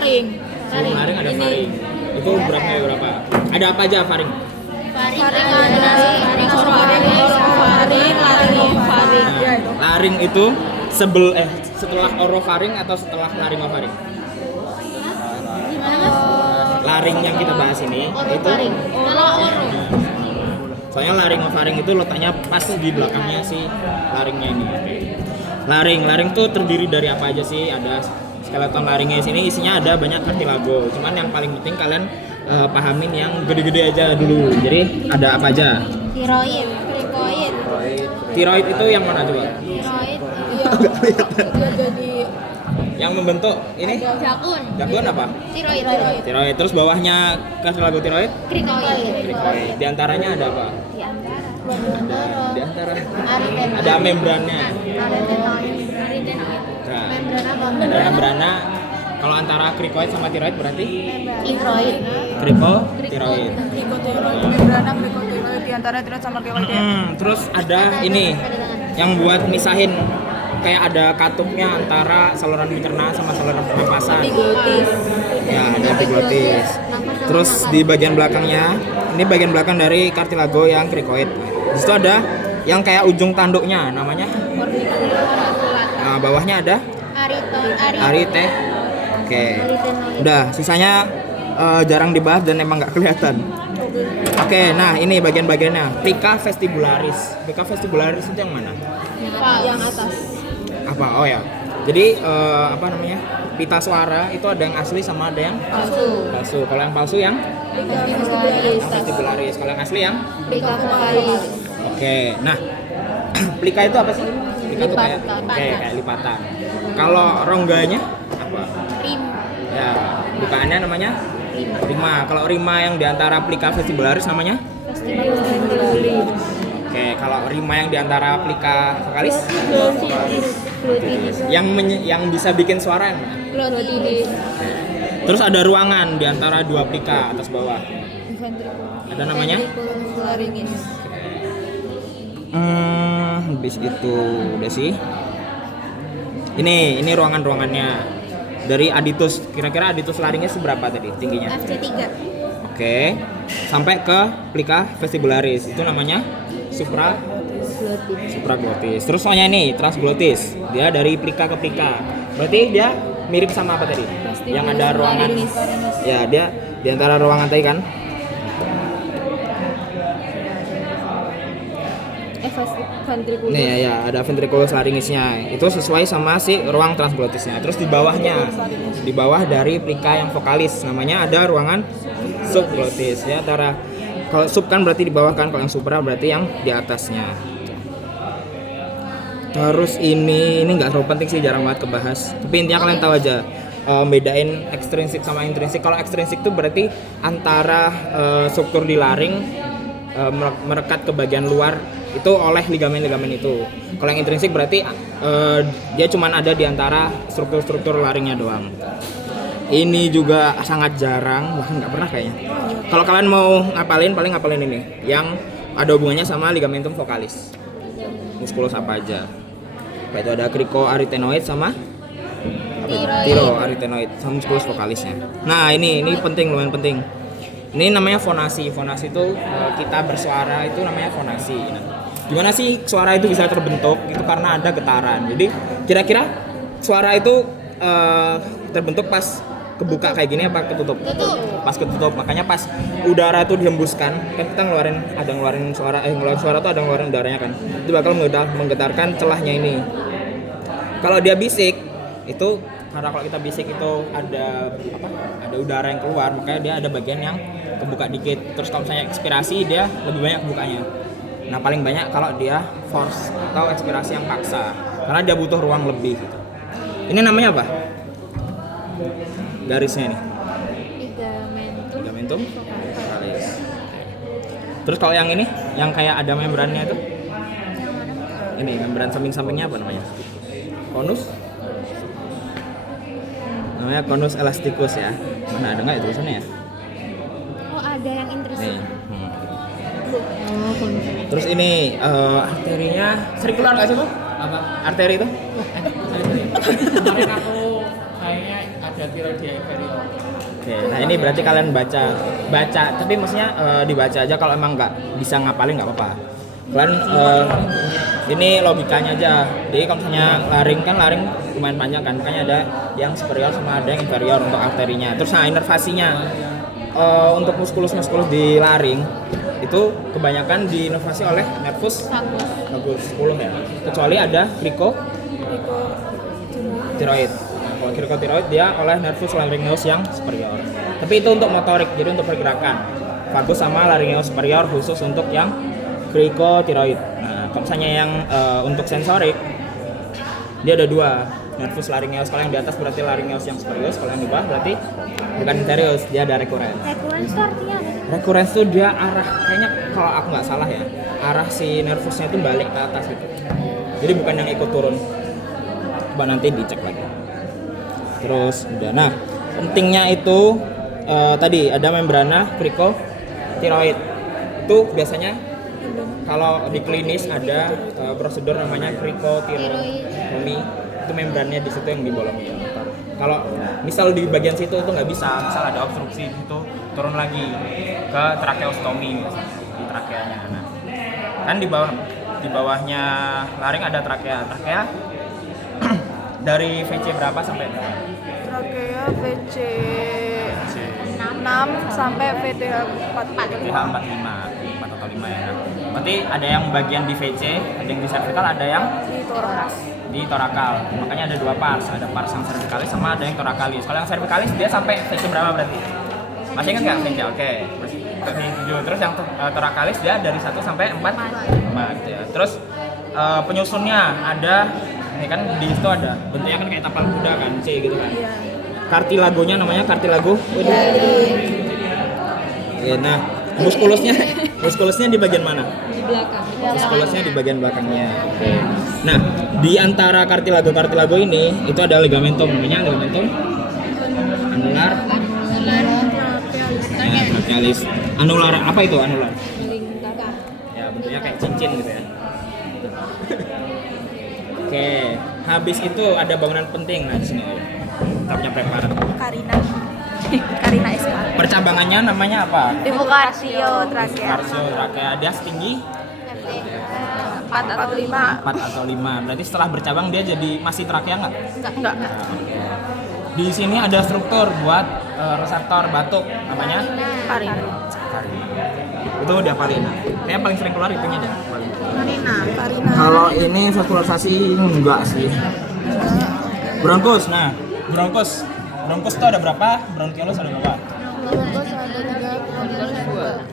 faring. Sebelum laring ada faring. Itu berapa? Ada apa aja faring? Faring ada orofaring, laringofaring. Nah, laring itu setelah orofaring atau setelah laringofaring? Gimana Mas? Laring yang kita bahas ini itu Kalau oro. soalnya laringofaring itu letaknya pas di belakangnya si laringnya ini. Laring tuh terdiri dari apa aja sih? Ada skeleton laringnya di sini, isinya ada banyak kartilago. Cuman yang paling penting kalian pahamin yang gede-gede aja dulu. Jadi ada apa aja? Tiroid, krikoid. Tiroid itu yang mana coba? Tiroid. Dia jadi Yang membentuk ini? Jakun. Jakun apa? Tiroid. Tiroid. Terus bawahnya kartilago tiroid? Krikoid. Di antaranya ada apa? Di antara. Di antara Aritenoid. ada membrannya. Aritenoid. Nah, Membran apa? ada membrana. Kalau antara krikoid sama tiroid berarti Tiroid. tiroid. krikotiroid, membrana krikotiroid di antara tiroid sama tiroid ya. Terus ada ini yang buat misahin kayak ada katupnya antara saluran pencerna sama saluran pernapasan. Epiglottis. Ya, ada epiglotis. Terus di bagian belakangnya, ini bagian belakang dari kartilago yang krikoid. Di situ ada yang kayak ujung tanduknya, namanya. Nah, bawahnya ada arite. Oke. Udah, sisanya jarang dibahas dan emang nggak kelihatan. Oke, nah ini bagian-bagiannya. Plica vestibularis. Plica vestibularis itu yang mana? Yang atas. Apa? Oh ya. Jadi apa namanya? Pita suara itu ada yang asli sama ada yang palsu. Kalau yang palsu yang vestibularis. Kalau yang asli yang Oke. Nah, plika itu apa sih? Plika itu kayak lipatan. Kalau rongganya apa? Rim. Ya, bukaannya namanya rima. Kalau rima yang diantara plika vestibularis namanya? Oke, kalau rima yang diantara plika vokalis? Yang bisa bikin suara yang mana? Terus ada ruangan di antara dua plika atas bawah. Ada namanya? Habis itu udah sih. Ini ruangannya. Dari aditus, kira-kira aditus laringnya seberapa tadi tingginya? FC3. Oke. Sampai ke plika vestibularis. Itu namanya supraglotis. Terus soalnya ini transglotis. Dia dari plika ke plika. Berarti dia mirip sama apa tadi? Yang ada ruangan. Ya, dia di antara ruangan tadi kan. Ventriculus. Nih ya, ada ventriculus laryngisnya. Itu sesuai sama si ruang transglotisnya. Terus di bawahnya, di bawah dari plika yang vokalis, namanya ada ruangan subglotis ya. Antara kalau sub kan berarti di bawah kan, kalau yang supra berarti yang di atasnya. Terus ini nggak terlalu penting sih, jarang banget kebahas. Tapi intinya kalian tahu aja bedain ekstrinsik sama intrinsik. Kalau ekstrinsik itu berarti antara struktur di laring merekat ke bagian luar itu oleh ligamen-ligamen itu. Kalau yang intrinsik berarti dia cuma ada di antara struktur-struktur laringnya doang. Ini juga sangat jarang, bahkan nggak pernah kayaknya. Kalau kalian mau ngapalin, paling ngapalin ini yang ada hubungannya sama ligamentum vokalis. Muskulus apa aja? Itu ada cricoarytenoid sama thyroarytenoid sama muskulus vokalisnya. Nah ini penting, lumayan penting. Ini namanya fonasi. Fonasi itu kita bersuara itu namanya fonasi. Nah, gimana sih suara itu bisa terbentuk? Itu karena ada getaran. Jadi kira-kira suara itu terbentuk pas kebuka kayak gini apa ketutup? Pas ketutup. Makanya pas udara itu dihembuskan, kan kita ngeluarin suara tuh ada ngeluarin udaranya kan. Itu bakal menggetarkan celahnya ini. Kalau dia bisik itu karena kalau kita bisik itu ada udara yang keluar, makanya dia ada bagian yang kebuka dikit. Terus kalau misalnya ekspirasi dia lebih banyak bukanya. Nah paling banyak kalau dia force atau ekspirasi yang paksa, karena dia butuh ruang lebih gitu. Ini namanya apa? Garisnya nih. Ligamentum vokalis. Terus kalau yang ini, yang kayak ada membrannya itu? Ini membran samping-sampingnya apa namanya? Konus? Namanya konus elasticus ya. Mana ada nggak ya tulisannya ya? Oh ada yang intrinsik. Nih. Terus ini arterinya sering keluar nggak sih Bu? Apa? Arteri itu? Kemarin aku kayaknya ada Oke, nah ini berarti kalian baca, tapi maksudnya dibaca aja, kalau emang nggak bisa ngapalin nggak apa-apa. Kalian ini logikanya aja. Jadi kalau misalnya laring kan laring lumayan panjang kan, makanya ada yang superior sama ada yang inferior untuk arterinya. Terus nah inervasinya untuk muskulus di laring itu kebanyakan diinervasi oleh nervus vagus 10 ya. Kecuali ada krikotiroid. Kalau krikotiroid dia oleh nervus laryngeus yang superior. Tapi itu untuk motorik, jadi untuk pergerakan. Vagus sama laryngeus superior khusus untuk yang krikotiroid. Nah, kalau misalnya yang untuk sensorik dia ada dua, nervus laryngeus. Kalau yang di atas berarti laryngeus yang superior, kalau yang di bawah berarti bukan inferior, dia ada recurrence. Recurrence itu artinya apa? Recurrence itu dia arah, kayaknya kalau aku nggak salah ya, arah si nervusnya itu balik ke atas gitu. Jadi bukan yang ikut turun. Coba nanti dicek lagi. Terus udah. Nah, pentingnya itu tadi ada membrana krikotiroid. Itu biasanya kalau di klinis ada prosedur namanya krikotirotomi. Itu membrannya di situ yang dibolongin. Kalau misal di bagian situ itu nggak bisa, misal ada obstruksi itu turun lagi ke tracheostomi di trakeanya. Nah, kan di bawahnya laring ada trakea. Trakea dari VC berapa sampai berapa? Trakea VC 6 sampai VTH 4. VTH 4 atau 5 ya. Nah, berarti ada yang bagian di VC, ada yang di cervical, ada yang di torakal. Makanya ada dua pars, ada pars yang cervicalis sama ada yang torakalis. Kalau yang cervicalis dia sampai VC berapa berarti? Masih ingat nggak VC? Oke. VC 7. Terus yang torakalis dia dari 1 sampai 4 gitu ya. Terus penyusunnya ada, ini kan di situ ada bentuknya kan kayak tapal kuda kan, C gitu kan. Kartilagonya namanya kartilago. Ya, nah, muskulusnya di bagian mana? Di belakang. Muskulusnya di bagian belakangnya. Oke. Nah, di antara kartilago ini itu ada ligamentum, namanya ligamentum anular. Ya, trachealis. Anular apa itu anular? Ya, bentuknya kayak cincin gitu ya. Oke, habis itu ada bangunan penting. Nah, di sini kita punya preparat. Karina SK. Percabangannya namanya apa? Divulgatio trakea. Karsio trakea. Dia setinggi 4 atau 5. 4 atau 5. Berarti setelah bercabang dia jadi masih trakea nggak? Enggak. Oke. Di sini ada struktur buat reseptor batuk, namanya Karina. itu udah parina. Kayaknya paling sering keluar itunya deh. Karina. Kalau ini vaskularisasi enggak sih. Bronkus, nah bronkus itu ada berapa? Bronkiolus ada berapa?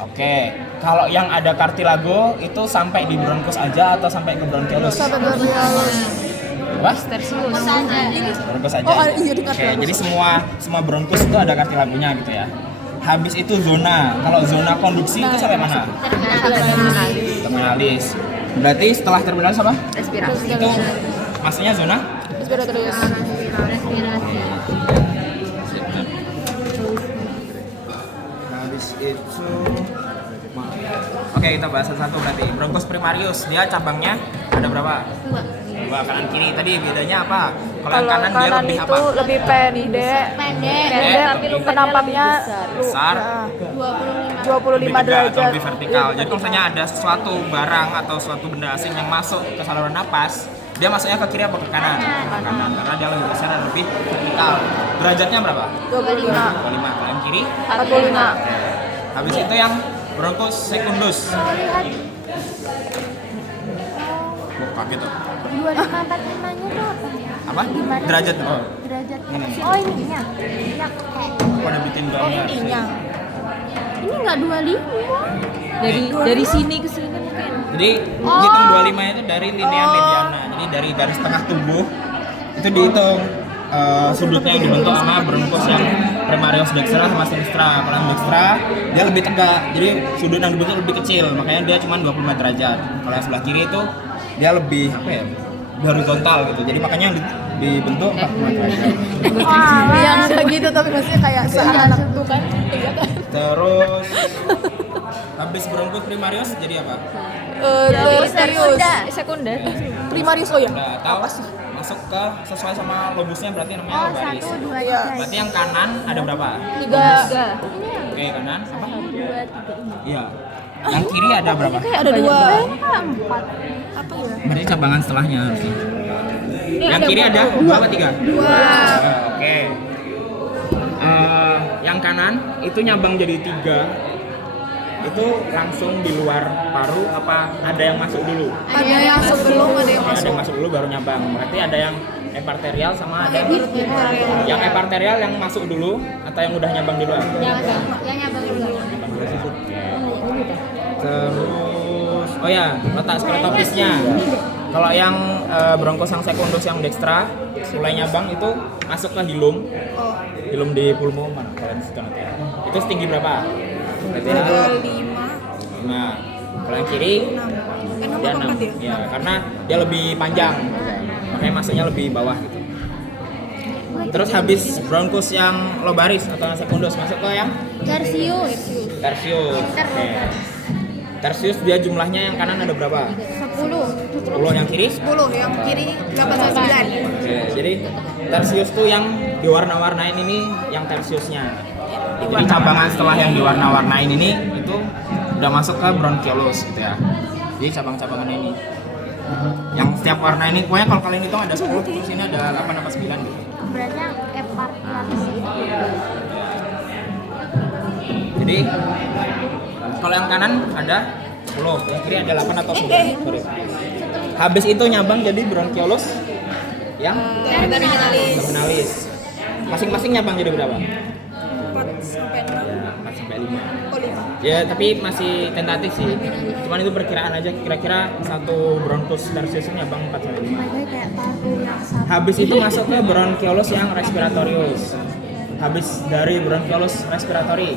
Oke, kalau yang ada kartilago itu sampai di bronkus aja atau sampai ke bronkiolus? Apa? Bronkus aja. Oke, jadi semua bronkus itu ada kartilagonya gitu ya. Habis itu zona. Kalau zona konduksi itu sampai mana? Terminalis. Berarti setelah terminalis apa? Respirasi. Itu maksudnya zona? Respiratorius. Habis itu Oke, kita bahas satu berarti. Bronkus primarius, dia cabangnya ada berapa? Dua, kanan kiri. Tadi bedanya apa? Kalau yang kanan dia lebih itu apa? lebih pendek, tapi penampaknya Besar. 25 derajat. Atau lebih vertikal. Jadi kalau misalnya ada sesuatu barang atau suatu benda asing yang masuk ke saluran napas, dia masuknya ke kiri apa ke kanan? Ke kanan, karena dia lebih besar dan lebih vertikal. Derajatnya berapa? 25. 25. Kalau yang kiri? 45. Habis itu yang bronkus secundus. Kaget tuh. 2545-nya tuh apa? Apa? Gimana? Derajat. Oh. Derajat. Ini. Oh, ininya. Iya, kayak. Aku ada bikin gambar. Ini enggak 25. Dari sini ke sini mungkin. Jadi hitung 25 itu dari linea mediana. Jadi dari garis tengah tubuh itu dihitung sudutnya yang dibentuk sama bronkus yang primarius dextra sama sinistra. Kalau yang dextra dia lebih tegak. Jadi sudut yang dibentuk lebih kecil, makanya dia cuma 25 derajat. Kalau yang sebelah kiri itu dia lebih apa ya? Horizontal gitu. Jadi makanya yang dibentuk 45 derajat. Yang begitu tapi maksudnya kayak seanak tuh kan. Terus habis bronkus primarius jadi apa? Sekunder. Primarius oh ya. Nggak tahu. masuk ke sesuai sama lobusnya berarti namanya Oh, lobaris. 1, 2, Iya. 3. Berarti yang kanan ada berapa? 3. Oke, kanan apa? 1, 2, 3 ini. Iya. Yang kiri ada berapa? Kayak ada 2. Kayaknya 4. Apa ya? Berarti cabangan setelahnya harusnya. Yang kiri ada 2 apa 3? 2. Oke. Yang kanan itu nyabang jadi 3. Itu langsung di luar paru apa ada yang masuk dulu? Ada yang sebelum, ada yang Ada masuk. yang masuk dulu baru nyabang. Berarti ada yang eparterial sama ada Eparterial. yang eparterial yang masuk dulu atau yang udah nyabang duluan? Yang nyabang dulu. Nyabang dulu. Terus oh ya, letak skretopisnya. Kalau yang bronchus yang secundus yang dextra mulai nyabang itu masuk ke hilum. Oh. Hilum di pulmo mana? Kalian situ nanti ya. Itu setinggi berapa? Berarti ada 5. 5. Kalau yang kiri 6. dia 6 6. apa 4 ya? Ya, karena dia lebih panjang. Makanya masuknya lebih bawah gitu. Terus habis bronchus yang lobaris atau yang secundus masuk ke yang Tersius. tertius. Oke. Tertius dia jumlahnya yang kanan ada berapa? 10. 10 yang kiri? 10, yang kiri 8 sampai 9. Oke, jadi tertius tuh yang diwarna-warnain ini yang tertiusnya. Jadi cabangan setelah yang diwarna-warnain ini itu udah masuk ke bronchiolus gitu ya. Jadi cabang-cabangan ini. Yang setiap warna ini, pokoknya kalau kalian hitung ada 10, terus ini ada 8 apa 9 gitu. Berarti yang epartialis itu. Jadi kalau yang kanan ada 10, yang kiri ada 8 atau 9. Sorry. Habis itu nyabang jadi bronchiolus yang terminalis. Masing-masing nyabang jadi berapa? 4 sampai 6. 4 sampai 5. Oh, 5. Ya, tapi masih tentatif sih. Cuman itu perkiraan aja, kira-kira satu bronchus tertius nyabang 4 sampai 5. Kayak paru yang satu. Habis itu masuk ke bronchiolus yang respiratorius. Habis dari bronchiolus respiratori,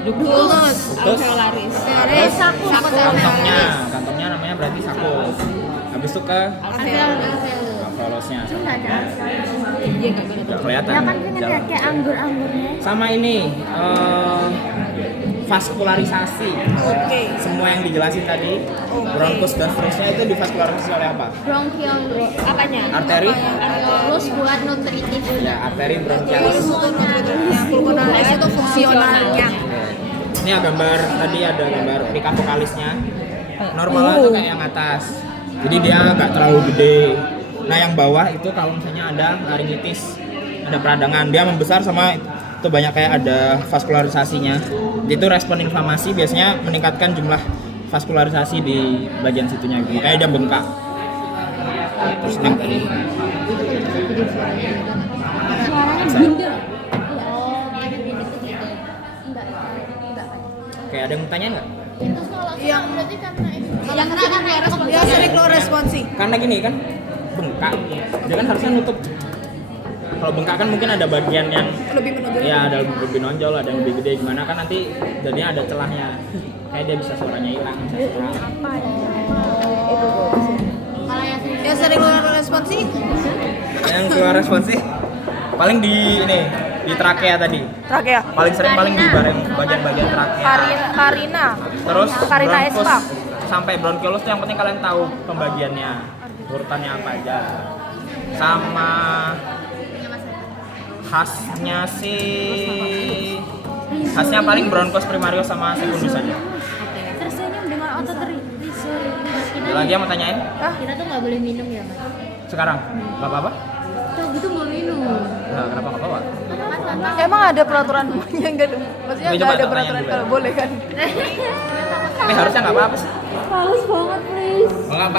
Ductus. terus Saku. kantongnya namanya berarti sakus. Habis itu ke alveolusnya. Enggak ada. Nggak kelihatan. Ya kan punya kayak anggur-anggurnya. Sama ini vaskularisasi. Oke. Semua yang dijelasin tadi, bronchus dan seterusnya itu divaskularisasi oleh apa? Bronchiolus. Apanya? Arteri? Alveolus buat nutritif. Ya, arteri bronchialis. Pulmonalis itu fungsionalnya. Ini ya gambar tadi ada gambar pika vokalisnya. Normalnya tuh kayak yang atas. Jadi dia nggak terlalu gede. Nah yang bawah itu kalau misalnya ada laringitis, ada peradangan, dia membesar sama itu banyak kayak ada vaskularisasinya. Itu respon inflamasi biasanya meningkatkan jumlah vaskularisasi di bagian situnya. Kayak dia bengkak. Terus yang tadi. Suaranya bundel. Oke, ada yang mau tanya nggak? Yang Yang karena yang sering keluar responsi. Karena gini kan bengkak, dia kan harusnya nutup. Kalau bengkak kan mungkin ada bagian yang Lebih menonjol. ya ada lebih nonjol, ada yang lebih gede gimana kan nanti jadinya ada celahnya. Kayak dia bisa suaranya hilang, bisa serak. kalau yang sering Yang sering keluar responsi. Yang keluar responsif paling di ini di trakea tadi. Trakea. Paling sering paling di bagian-bagian trakea. Karina. Terus Karina bronchus Espa. sampai bronchiolus tuh yang penting kalian tahu pembagiannya, urutannya apa aja. Sama khasnya paling bronchus primarius sama secundus aja. tersenyum dengan otot risur. Ada lagi yang mau tanyain? Kita tuh nggak boleh minum ya mas. Sekarang? Gak apa-apa? Tuh gitu nggak minum. Nah, kenapa gak apa-apa? Emang ada peraturan namanya enggak? Maksudnya Coba enggak ada tanyain peraturan dulu. kalau boleh kan? Harusnya gak apa-apa sih. Males banget please. Enggak, pas